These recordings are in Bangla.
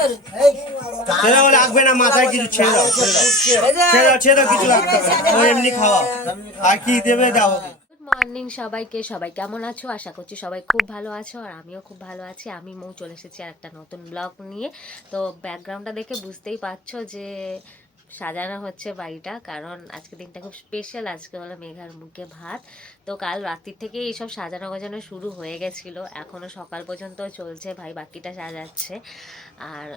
ছেড়ে লাগবে না, মাথায় কিছু ছেড়ে দাও, ছেড়ে দাও, কিছু লাগবে না, ও এমনি খাওয়া। আর কি দেবে দাও। গুড মর্নিং সবাইকে, সবাই কেমন আছো? আশা করছি সবাই খুব ভালো আছো, আর আমিও খুব ভালো আছি। আমি মৌ চলে এসেছি আর একটা নতুন ব্লগ নিয়ে। তো ব্যাকগ্রাউন্ডটা দেখে বুঝতেই পারছো যে সাজানো হচ্ছে বাড়িটা, কারণ আজকে দিনটা খুব স্পেশাল। আজকে হলো মেঘার মুখে ভাত। তো কাল রাত্রির থেকে এইসব সাজানো গোজানো শুরু হয়ে গেছিলো, এখনো সকাল পর্যন্ত চলছে, ভাই বাকিটা সাজাচ্ছে। আর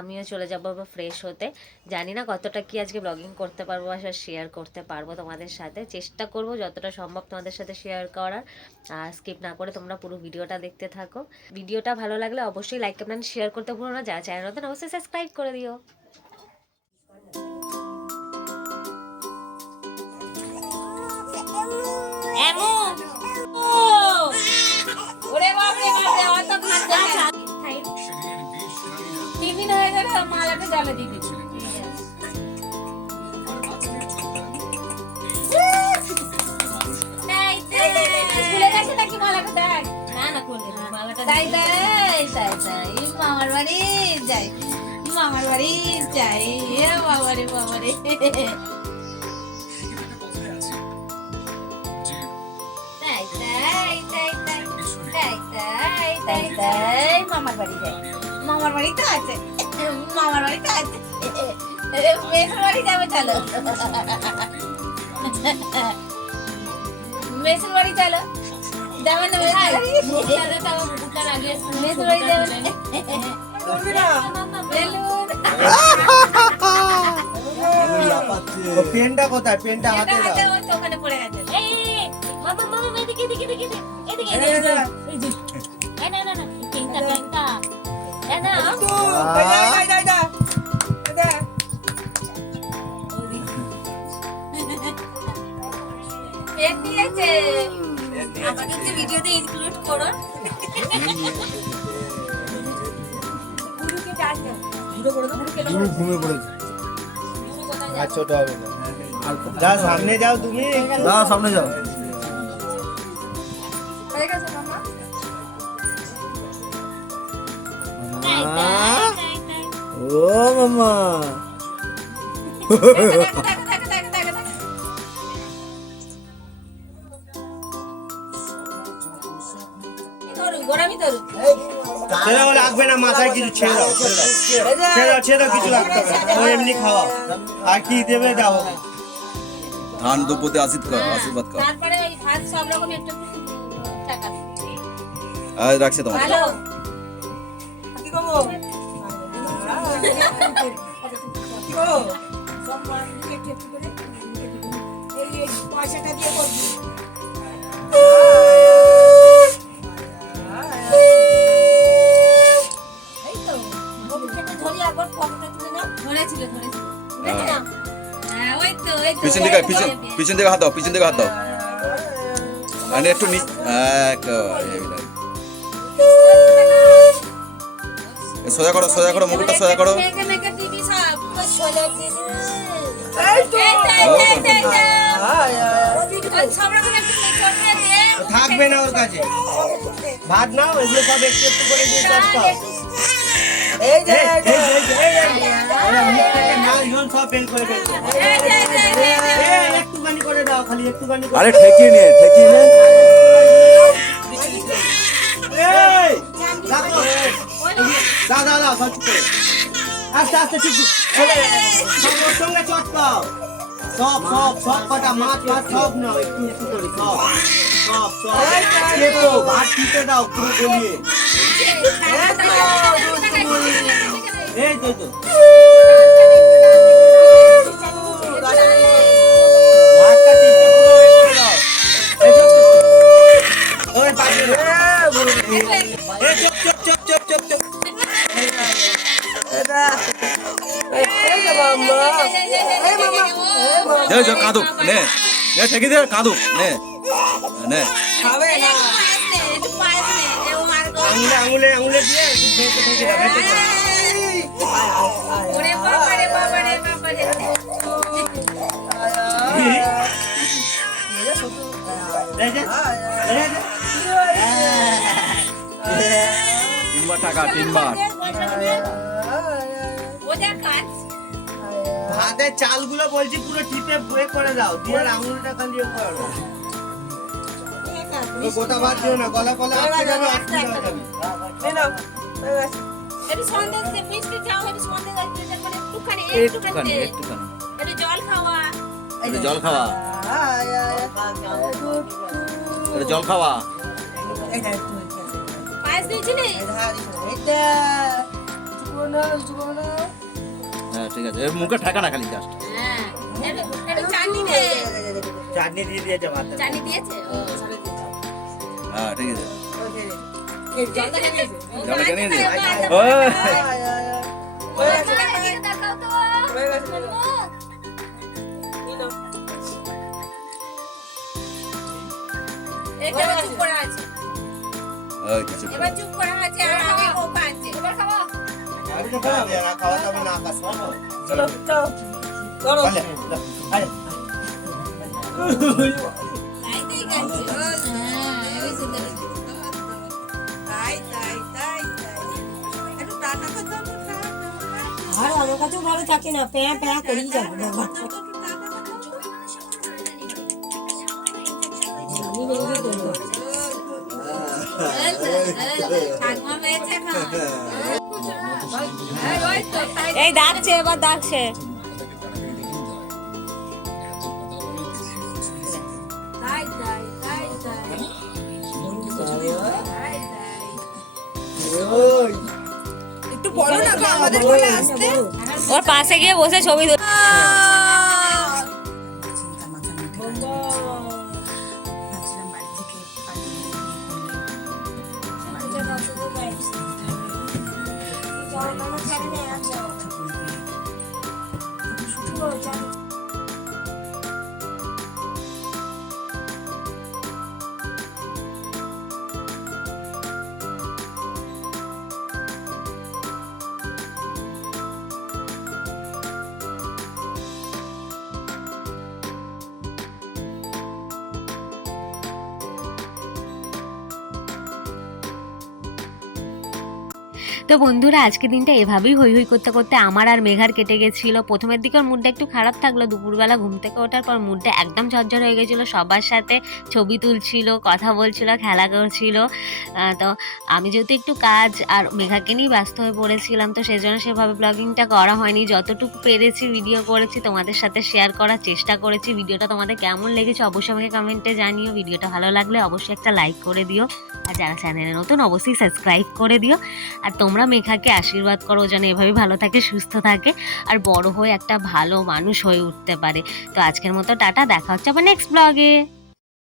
আমিও চলে যাবো ফ্রেশ হতে। জানি না কতটা কি আজকে ব্লগিং করতে পারবো বা শেয়ার করতে পারবো তোমাদের সাথে, চেষ্টা করব যতটা সম্ভব তোমাদের সাথে শেয়ার করার। আর স্কিপ না করে তোমরা পুরো ভিডিওটা দেখতে থাকো। ভিডিওটা ভালো লাগলে অবশ্যই লাইক কমেন্ট শেয়ার করতে ভুলো না, যারা চ্যানেল নতুন অবশ্যই সাবস্ক্রাইব করে দিও। মালাটা জলে দিয়ে দিচ্ছি। মামার বাড়ি যাই, মামার বাড়ি যাই, বাবারে বাবারে। মামার বাড়ি যাই, মামার বাড়ি তো আছে, মামার বাড়ি তো আছে, মেসের বাড়ি যাবে চলো, মেসের বাড়ি চলো, যাবে না মেসের বাড়ি যাবে না। পেনটা কোথায়? পেনটা হাতে দাও। ওখানে পড়ে গেছে। মামা মামা এদিকে এদিকে এদিকে এদিকে আমাকে একটু ভিডিওতে ইনক্লুড করো। ঘুমিয়ে পড়েছে। আর ছোট হবে না, যা সামনে যাও, তুমি না সামনে যাও। ও মামা ছেড়ে লাগবে না, মাথায় কিছু ছেড়ে দাও, ছেড়ে দাও, কিছু লাগবে না, ও এমনি খাওয়া। আর কি দেবে দাও। ধান দুপোতে আশীর্বাদ কর। তারপরে ওই ভাত সব রকম একটু টাকা আজ রাখছে তোমার ভালো কি করবো কি করবো সব মাকে টেপ করে এই পয়সাটা দিয়ে করবি। এই তো মোবাইলটা ধরে একবার ফটোটা তুলে নাও। ধরেছিল দেখে নাও। হ্যাঁ ওই তো পিছন দিকে পিছন দিকে হাত দাও, পিছন দিকে হাত দাও, আর একটু সোজা করো, সোজা করো, মুখটা সোজা করো। মেকে মেকে টিভি সব চলে দিদি। এই তো ওই সব রকম একটু চড়িয়ে দিয়ে থাকবে না ওর কাছে। ভাত নাও, এগুলো সব একটু একটু করে দিয়ে সব খাও। এই যে সব বের করে বের করো। একটুখানি করে দাও, খালি একটুখানি করে। আরে ঠেকিয়ে নে। এই, রাখো। দাও দাও দাও, সব চুপ করে। আস্তে আস্তে ঠিক সব ওর সঙ্গে চটকাও। সব কটা মাছ সব নাও, একটু একটু করে সব চেপো, ভাত টিপে দাও পুরো গলিয়ে। এই তো ভাতটা টিপে পুরো করে দাও। এই চুপ ওই পাশে এই চুপ কাঁদুক নে, ঠেকি দে, কাঁদুক নে। খাবে না আঙুলে দিয়ে ঠেকে দাও। ওরে বাবা রে বাবা রে বাবা রে। তিনবার টাকা, তিনবার। বোঝা কাজ ভাতের চালগুলো বলছি পুরো টিপে ব্রেক করে দাও, দিয়ে আঙুলটা খালি ইয়ে করে দাও। ওই গোটা ভাত দিও না, গলা ফলে আটকে যাবে, অসুবিধা হয়ে যাবে। এই নাও, এই বাস। একটু সন্দেশ দিয়ে মিষ্টি চাও, একটু সন্দেশ দিয়ে তারপরে একটুখানি একটুখানি একটুখানি একটু জল খাওয়া। একটু জল খাওয়া, আয়, আয়, একটু জল খাওয়া। এইটা একটু, পায়েস দিয়েছিলি? এইটা, চুকো না, চুকো না। হ্যাঁ ঠিক আছে, এর মুখে ঠেকা না খালি জাস্ট। হ্যাঁ একটু চাটনি দে। চাটনি দিয়ে দিয়েছে ভাতে। চাটনি দিয়েছে? ও হ্যাঁ ঠিক আছে, এই জলটা কেন দিয়েছে? জলটা কেন দিয়েছে? আয়, আয়, আয়। দেখাও তো। হয়ে গেছে। এই নাও। এটা চুপ করে আছে। ওই তো চুপ কর। এবার চুপ করে আছে আর আগে ও কাঁদছে। এবার খাওয়া। আমি তো খাওয়াবো না, খাওয়া যাবে না, আকাশ। চলো, চলো। করো। বলে, আরে, তাইতেই কাঁদছে। হ্যাঁ এই সুন্দর। তাই। একটু টাটা কথা বলতে। আর আমার কাছেও ভালো থাকে না, প্যাঁ প্যাঁ করেই যাবে বাবা। আমি ভেঙে দেবো। ঠাকুমা পেয়েছে এখন। ওই তো তাই। এই ডাকছে, এবার ডাকছে। ওই, একটু বলো না গো, আমাদের বলে আসতে। ওর পাশে গিয়ে বসে ছবি তুল। তো বন্ধুরা আজকে দিনটা এভাবেই হই হই করতে করতে আমার আর মেঘার কেটে গেছিলো। প্রথমের দিকে ওর মুডটা একটু খারাপ থাকলো, দুপুরবেলা ঘুম থেকে ওঠার পর মুডটা একদম ঝরঝর হয়ে গেছিলো। সবার সাথে ছবি তুলছিল, কথা বলছিল, খেলা করছিল। তো আমি যেহেতু একটু কাজ আর মেঘাকে নিয়েই ব্যস্ত হয়ে পড়েছিলাম, তো সেই জন্য সেভাবে ব্লগিংটা করা হয়নি। যতটুকু পেরেছি ভিডিও করেছি, তোমাদের সাথে শেয়ার করার চেষ্টা করেছি। ভিডিওটা তোমাদের কেমন লেগেছে অবশ্যই আমাকে কমেন্টে জানিও। ভিডিওটা ভালো লাগলে অবশ্যই একটা লাইক করে দিও, আর যারা চ্যানেলে নতুন অবশ্যই সাবস্ক্রাইব করে দিও। আর তোমরা মেঘাকে আশীর্বাদ করো যেন এভাবে ভালো থাকে, সুস্থ থাকে, আর বড় হয়ে একটা ভালো মানুষ হয়ে উঠতে পারে। তো আজকের মতো টাটা, দেখা হচ্ছে আবার নেক্সট ব্লগে।